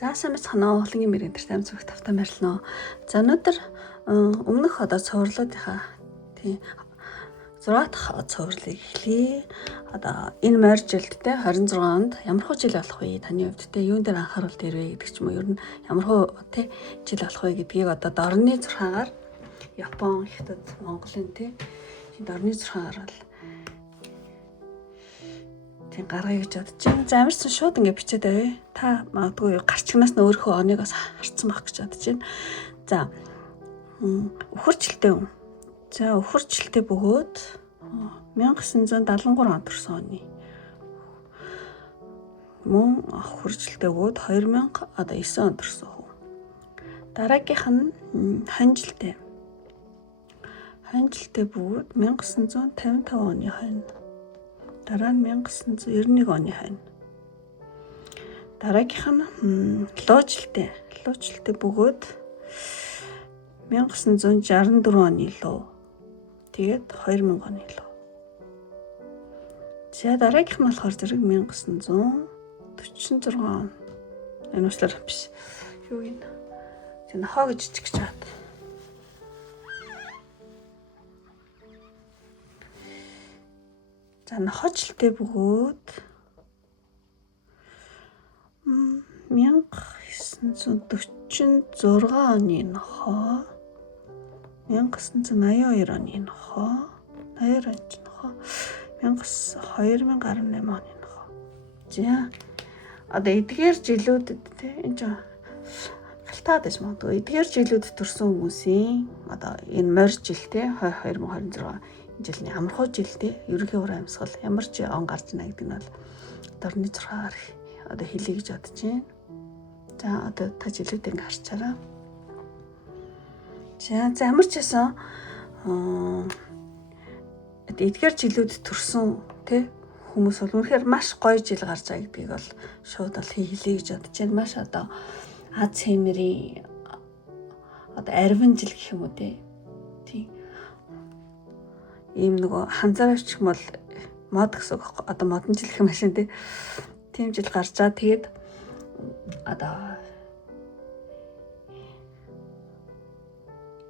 За сайн бацхан хоолны мөрөнд тайм зүгт тавтан барилнаа. За өнөөдөр өмнөх одоо цувралуудынхаа тий 6 дахь цувралыг эхлэе. Одоо энэ морь жилд те 26-нд ямар хөө жил болох вэ? Таны хувьд те юун дээр анхаарал дээрвэ гэдэг ч юм уу. Ер нь ямар хөө те жил болох вэ гэдгийг одоо дорны 6-аар Япон, Хятад, Монголын те дорны 6-аар бол тийм гаргая гэж бодож байна. За амарсан шууд ингэ бичээд авъя. Та магадгүй гарчигнаас нь өөрийнхөө оныг бас харцсан байх гэж бодож байна. За өхөрчлөлтөө. За өхөрчлөлтөө бөгөөд 1973 онд төрсэн оны. Мөн өхөрчлөлтөө бөгөөд 2009 онд төрсэн хүү. Дараагийнх нь ханжилтаа. Ханжилтаа бөгөөд 1955 оны хойно. Дараа нь 1991 оны хойно. Дараагийнх нь луужилтаа. Луужилтаа бөгөөд 1964 оны луу. Тэгээд 2000 оны луу. За дараагийнх нь болохоор зэрэг 1946 он. Энэ услаар биш. Юу гин? Тэн хоо гэж чичгэж чад. За нохочлолтой бөгөөд 1946 оны нохоо 1982 оны нохоо 82 оны нохоо 2018 оны нохоо. За одоо эдгээр жилүүдэд те энэ ч галтаад байж магадгүй. Эдгээр жилүүдэд төрсэн хүмүүсийн одоо энэ морь жил те 2026 жилийн амархуу жилдээ ерөнхий уран амьсгал ямар ч он гарч ина гэдэг нь бол дорны 6-аар одоо хэлье гэж бодож байна. За одоо та жилүүдээ ингэ харчаараа. За ямар ч байсан эдгээр жилүүд төрсөн тий хүмүүс бол үнэхээр маш гоё жил гарч байгаа гэдгийг бол шууд бол хэлье гэж бодож байна. Маш одоо Аз хэмэрийн одоо арвин жил гэх юм уу тий. Ийм нөгөө ханзаарч юм бол мод гэсэн үг. Одоо модон жил гэх юм шиг тий. Тийм жил гарч байгаа. Тэгээд одоо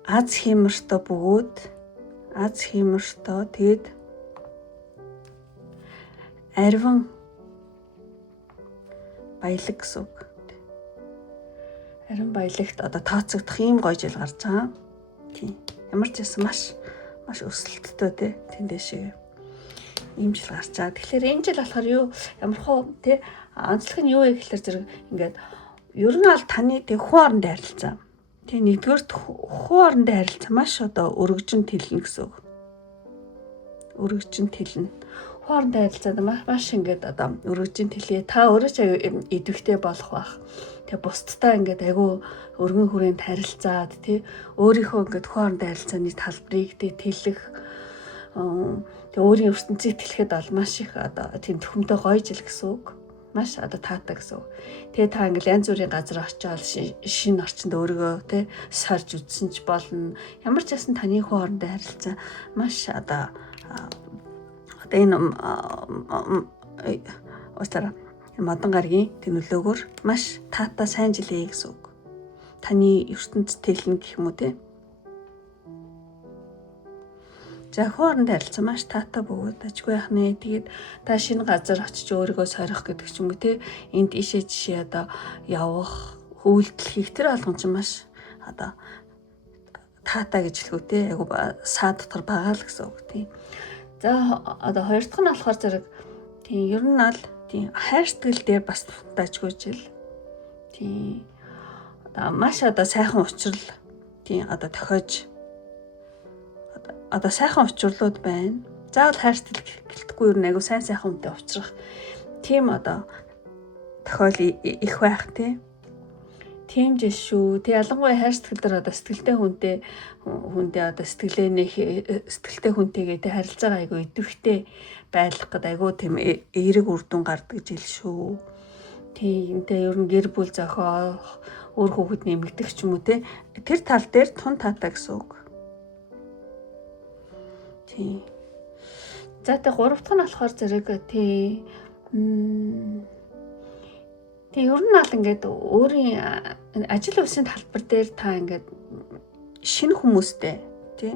Аз хэмэртөө бөгөөд Аз хэмэртөө тэгээд арвин баялаг гэсэн үг. Арвин баялагт одоо тооцогдох ийм гоё жил гарч байгаа. Тийм. Ямар ч байсан маш өсөлттэй тий тэндээшээ ийм жил гарч байгаа. Тэгэхээр энэ жил болохоор юу ямархуу тий онцлог нь юу вэ гэхээр зэрэг ингээд ер нь аль таны тий хүн орондоо харилцаа. Тий нэгдүгээр хүн орондоо харилцаа маш одоо өргөжин тэлнэ гэсэн үг. Өргөжин тэлнэ. Хүн орондоо харилцаад маш ингээд одоо өргөжин тэлээ. Та өөрөө ч идэвхтэй болох бах. Тэг бусдтай ингээд айгүй өргөн хүрээнд харилцаад тий өөрийнхөө ингээд хүн орондоо харилцааны талбарыг тий тэлэх тэг өөрийн ертөнцийг тэлэхэд бол маш их одоо тийм төхөмтэй гоё жил гэсэн үг. Маш одоо таатай гэсэн үг. Тэгээ та ингээл янз бүрийн газар очиод шинэ орчинд өөрийгөө тий сорж үзсэн ч болно. Ямар ч байсан таны хүн орондоо харилцаа маш одоо энэ устара модон гаргийн тэмүүлөөгөр маш таатай сайн жилээ гэсэн үг. Таны ертөнцийн тэлнэ гэх юм уу тий. За хоорондоо харилцаа маш таатай бөгөөд ажгүй яах нэ. Тэгээд та шинэ газар очиж өөрийгөө сорих гэдэг ч юм уу тий. Энд ишээ жишээ одоо явах, үйлдэл хийх тэр болгон ч маш одоо таатай гэж хэлгүү тий. Айгу саа дотор байгаа л гэсэн үг тий. За одоо хоёр дахь нь болохоор зэрэг тий ер нь аль тий хайр сэтгэл дээр бас дажгүй жил. Тий одоо маш одоо сайхан учрал тий одоо тохиож одоо сайхан учрлууд байна. Заавал хайр сэтгэл гэлтэхгүй ер нь айгу сайн хүнтэй уулзрах тийм одоо тохиол их байх тий. Тийм жил шүү. Тэг ялангуяа хайр сэтгэл дээр одоо сэтгэлтэй хүнтэй одоо сэтгэлтэй хүнтэйгээ тэг харилцаагаа айгу идэвхтэй байлгах гэдэг айгу тийм эерэг үр дүн гардаг жил шүү. Тиймтэй ер нь гэр бүл зохиох, өөр хүүхэд нэмэгдэх ч юм уу те тэр тал дээр тун таатай гэсэн үг. Тий. За тэг гурав дахь нь болохоор зэрэг тий Тэгээ ер нь бол ингээд өөрийн ажил үйлсийн талбар дээр та ингээд шинэ хүмүүстэй тий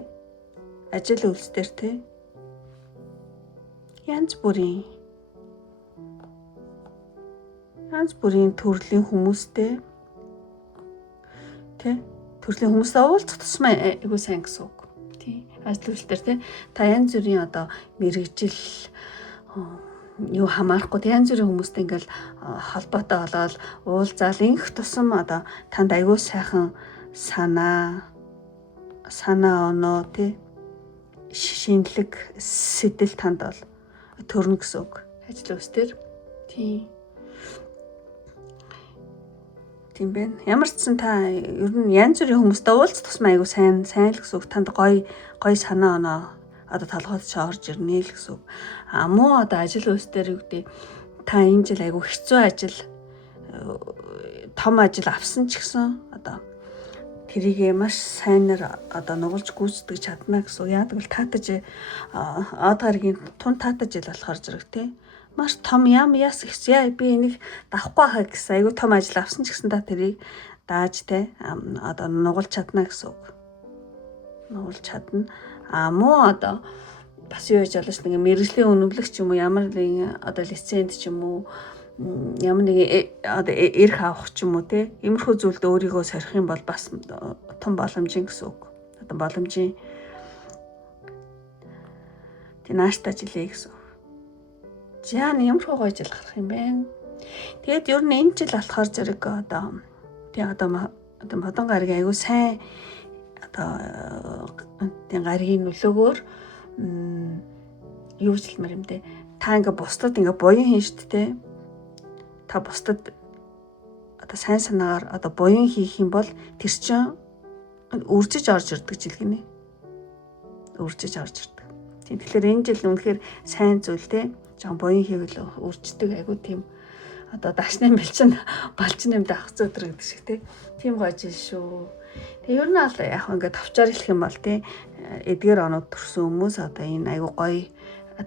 ажил үйлс дээр тий янз бүрийн төрлийн хүмүүстэй тий төрлийн хүмүүстэй уулзах тусмаа айгуу сайн гэсэн үг. Тий ажил үйлс дээр тий та янз бүрийн одоо мэрэгжил юу хамаарахгүй янз бүрийн хүмүүстэй ингээл холбоотой болоод уулзаал ингэх тусам одоо танд аягүй сайхан санаа оноо тий шинэлэг сэтэл танд бол төрнө гэсэн үг. Ажил үйлсээр тийм байна. Ямар ч сан та ер нь янз бүрийн хүмүүстэй уулзах тусмаа аягүй сайн л гэсэн үг. Танд гоё санаа оноо одоо толгойд орж ирнэ л гэсэн үг. Муу одоо ажил үйлсээр юу гэдэг та энэ жил айгүй хэцүү ажил том ажил авсан ч гэсэн одоо тэрийгээ маш сайнаар одоо нугалж гүйцэтгэж чадна гэсэн. Яадаг бол таатаж од гарагийн тун таатаж ил болохоор зэрэг тий маш том яс ихсээ би энийг давхгүй хаа гэсэн айгүй том ажил авсан ч гэсэн та тэрийг дааж тий одоо нугалж чадна гэсэн үг. Нугалж чадна. Муу одоо бас юу яж олж нэг мэрэгжлийн үнэмлэх ч юм уу ямар нэгэн одоо лиценз ч юм уу ямар нэгэн одоо эрх авах ч юм уу те иймэрхүү зүйлд өөрийгөө сорих юм бол бас том боломжийн гэсэн үг. Одоо боломжийн тий нааштай жилээ гэсэн үг. За ямархуу гоё жил гарах юм бэ. Тэгээд ер нь энэ жил болохоор зэрэг одоо тий одоо модон гарагийн аягүй сайн одоо тий гарагийн нөлөөгөөр юу хэлмээр юм те та ингээ бусдад ингээ буян хийн штт те та бусдад одоо сайн санаагаар одоо буян хийх юм бол тэр чинь үржиж орж ирдэг жил гинэ. Үржиж орж ирдэг. Тийм тэгэхээр энэ жил үнэхээр сайн зүйл те жоохон буян хийвэл үрждэг айгу тийм одоо дашны бэлчин балчин юмд авах зүйдэр гэдэг шиг те тийм гоё жил шүү. Тэгээ ер нь бол яг ингээд товчоор хэлэх юм бол тий эдгээр оноод төрсөн хүмүүс одоо энэ аягүй гоё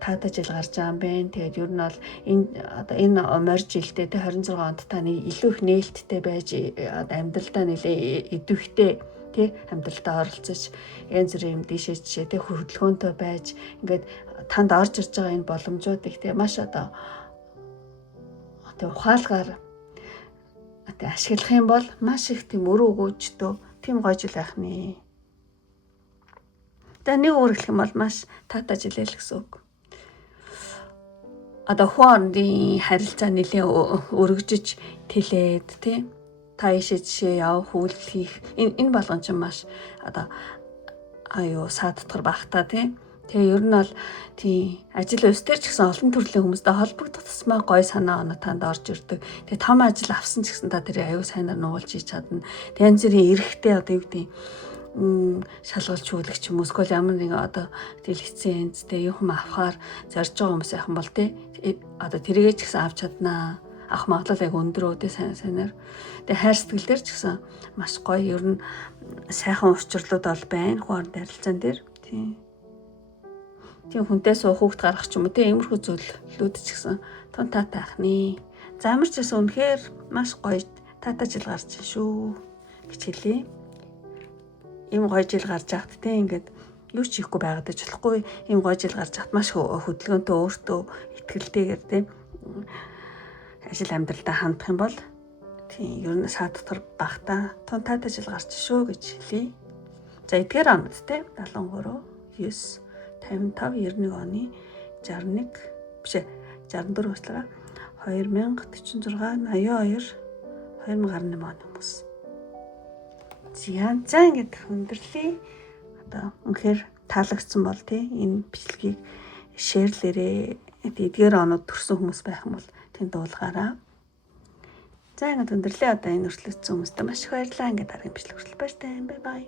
таатай жил гарч байгаа юм байна. Тэгээд ер нь бол энэ морь жилдээ тий 26 онд та нэг илүү их нээлттэй байж одоо амьдралдаа нэлээ идэвхтэй тий амьдралдаа оролцож янз бүрийн юм дишээ жишээ тий хөдөлгөөнтэй байж ингээд танд орж ирж байгаа энэ боломжуудыг тий маш одоо ухаалгаар ашиглах юм бол маш их тийм өрөө өгөөжтэй тийм гоё жил байх нэ. Тэгээ нэг өөрөглөх юм бол маш таатай жил л гэсэн үг. Одоо хоорондын харилцаа нэлээ өргөжж тэлээд тий та ишээ жишээ явах үйл хийх энэ болгон ч маш одоо саадтгар багтаа тий. Тэгээ ер нь бол тий ажил үйлсээр ч гэсэн олон төрлийн хүмүүстэй холбогдох тусмаа гоё санаа оноо танд орж ирдэг. Тэгээ том ажил авсан ч гэсэн та тэрийг аюу сайнаар нуулж хийж чадна. Тэгээ янз бүрийн эрхтэй одоо юу гэдэг шалгалж хүлэх ч юм уу эсвэл ямар нэгэн одоо тий лиценз тий юм авахаар зорж байгаа хүмүүс яхан бол тий одоо тэрийгээ ч гэсэн авч чаднаа. Авах магадлал яг өндөр өөдөө сайнаар. Тэгээ хайр сэтгэл дээр ч гэсэн маш гоё ер нь сайхан учрлууд бол байна хоорондын харилцаан дээр тий. Тийм хүнтэй суух хүүхд гарах ч юм уу тийм иймэрхүү зүйлүүд ч гэсэн тун таатай ахны. За ямар ч гэсэн үнэхээр маш гоё таатай жил гарч шүү гэж хэлье. Ийм гоё жил гарч яхад тийм ингээд юу ч хийхгүй байгаад ч болохгүй. Ийм гоё жил гарч яхад маш хөдөлгөөнтэй өөртөө ихтгэлтэйгээр тийм ажил амьдралдаа хандах юм бол тийм ер нь саадтгар багтаа тун таатай жил гарч шүү гэж хэлье. За эдгээр онод тийм 73 9 55 91 оны 61 биш 64 уучлаарай 2046 82 2018 он хүмүүс. За ингээд өндөрлөе. Одоо үнэхээр таалагдсан бол тий энэ бичлэгийг шеэрлээрээ эдгээр онод төрсэн хүмүүс байх юм бол тэнд дуулгаараа. За ингээд өндөрлөе. Одоо энэ өршлөгдсөн хүмүүстээ маш их баярлалаа. Ингээд дараагийн бичлэг хүртэл баяртай. Бай бай.